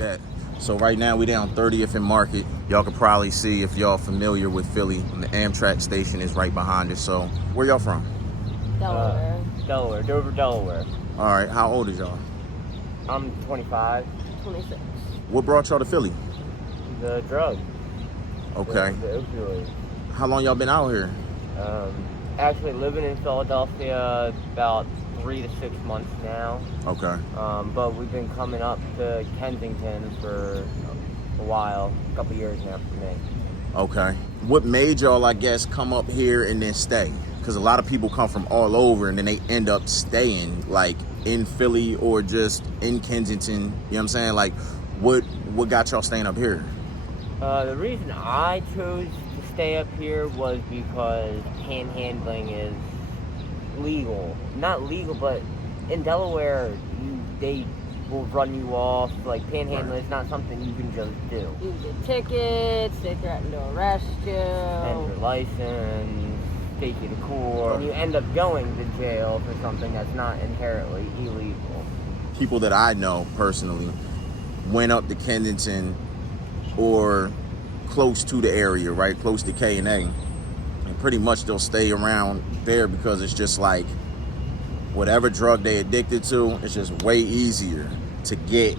Bet. So right now we down 30th and Market. Y'all could probably see if y'all familiar with Philly. The Amtrak station is right behind us. So where y'all from? Delaware. Delaware, Dover, Delaware. All right. How old is y'all? I'm 25. 26. What brought y'all to Philly? The drug. Okay. The opioid. How long y'all been out here? Actually living in Philadelphia about 3 to 6 months now. Okay. But we've been coming up to Kensington for a while, a couple years now for me. Okay. What made y'all, I guess, come up here and then stay? Because a lot of people come from all over and then they end up staying, like, in Philly or just in Kensington. You know what I'm saying? Like, what got y'all staying up here? The reason I chose to stay up here was because panhandling is legal. Not legal, but in Delaware, they will run you off. Like, panhandling is not something you can just do. You get tickets, they threaten to arrest you. And your license, take you to court, and you end up going to jail for something that's not inherently illegal. People that I know personally went up to Kensington or close to the area, right? Close to K&A. And pretty much they'll stay around there because it's just like whatever drug they addicted to, it's just way easier to get,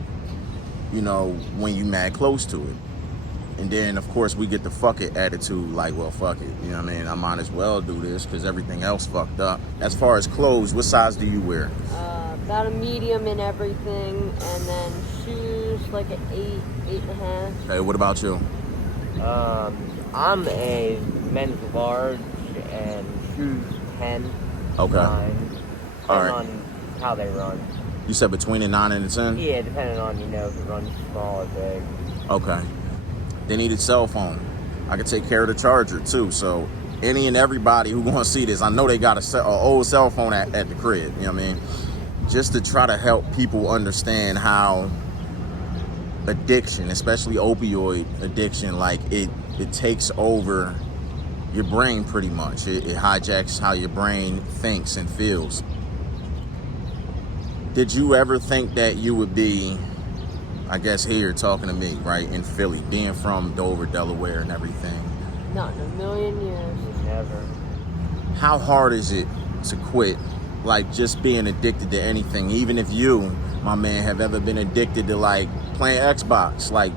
you know, when you mad close to it. And then, of course, we get the fuck it attitude, like, well, fuck it. You know what I mean? I might as well do this because everything else fucked up. As far as clothes, what size do you wear? About a medium in everything, and then shoes like an 8.5. Okay, what about you? I'm a men's large and shoes 10. Okay. 9. All right. On how they run. You said between a 9 and a 10? Yeah, depending on, you know, if it runs small or big. Okay. They needed cell phone. I could take care of the charger too. So any and everybody who gonna see this, I know they got a old cell phone at the crib. You know what I mean? Just to try to help people understand how addiction, especially opioid addiction, like it takes over your brain pretty much. It hijacks how your brain thinks and feels. Did you ever think that you would be, I guess, here talking to me, right, in Philly, being from Dover, Delaware and everything? Not in a million years. Never. How hard is it to quit, like, just being addicted to anything? Even if you, my man, have ever been addicted to, like, playing Xbox, like,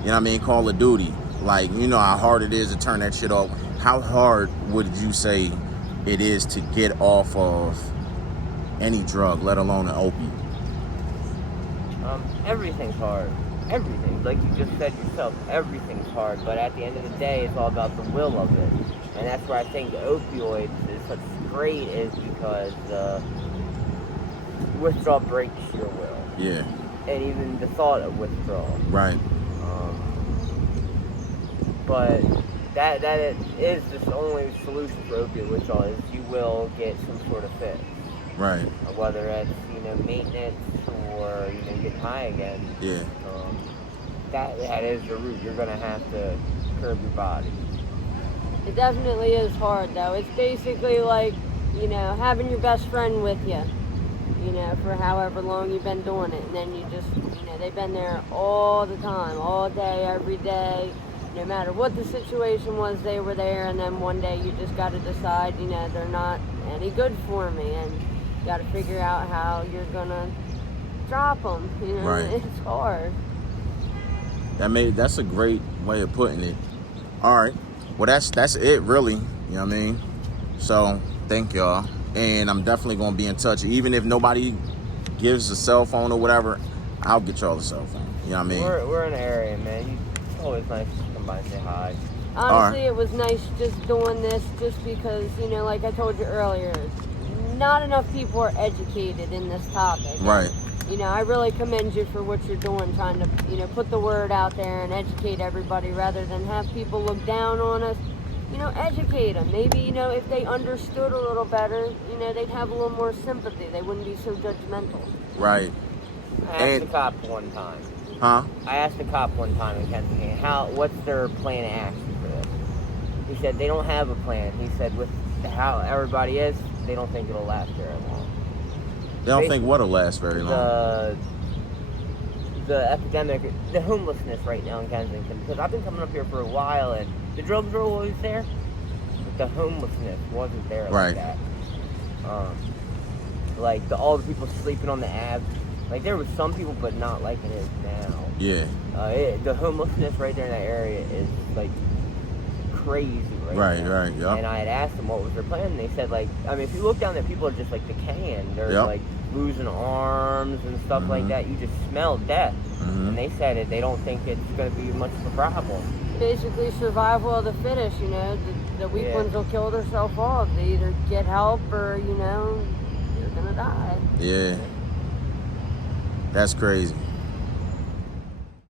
you know what I mean, Call of Duty. Like, you know how hard it is to turn that shit off. How hard would you say it is to get off of any drug, let alone an opiate? Everything's hard. Everything. Like you just said yourself, everything's hard. But at the end of the day, it's all about the will of it. And that's where I think opioids is such great, is because withdrawal breaks your will. Yeah. And even the thought of withdrawal. Right. But that is the only solution for opioid withdrawal, is you will get some sort of fix. Right. Whether it's, you know, maintenance or, you know, you get high again. Yeah. That is the route. You're going to have to curb your body. It definitely is hard, though. It's basically like, you know, having your best friend with you, you know, for however long you've been doing it. And then you just, you know, they've been there all the time, all day, every day. No matter what the situation was, they were there. And then one day you just got to decide, you know, they're not any good for me. And you got to figure out how you're going to drop them. You know, Right. It's hard. That's a great way of putting it. All right. Well, that's it, really. You know what I mean? So, thank y'all. And I'm definitely going to be in touch. Even if nobody gives a cell phone or whatever, I'll get y'all a cell phone. You know what I mean? We're in an area, man. It's always nice to come by and say hi. Honestly, It was nice just doing this just because, you know, like I told you earlier, not enough people are educated in this topic. Right. And, you know, I really commend you for what you're doing, trying to, you know, put the word out there and educate everybody rather than have people look down on us. You know, educate them. Maybe, you know, if they understood a little better, you know, they'd have a little more sympathy. They wouldn't be so judgmental. Right. I asked the cop one time. Huh? I asked the cop one time in Kensington, what's their plan of action for this? He said they don't have a plan. He said with how everybody is, they don't think it'll last very long. They don't think what'll last very long. the epidemic, the homelessness right now in Kensington, because I've been coming up here for a while, and the drugs were always there, but the homelessness wasn't there Right. like that. Like all the people sleeping on the Ave, like there was some people, but not like it is now. Yeah. The homelessness right there in that area is like crazy right now. Right. Yep. And I had asked them what was their plan, and they said like, I mean, if you look down there, people are just like decaying. They're Yep. like losing arms and stuff like Mhm. that. You just smell death. Mhm. And they said it. They don't think it's going to be much of a problem. Basically, survival of the fittest. The weak Yeah. ones will kill themselves off. They either get help or you're gonna die. Yeah. That's crazy.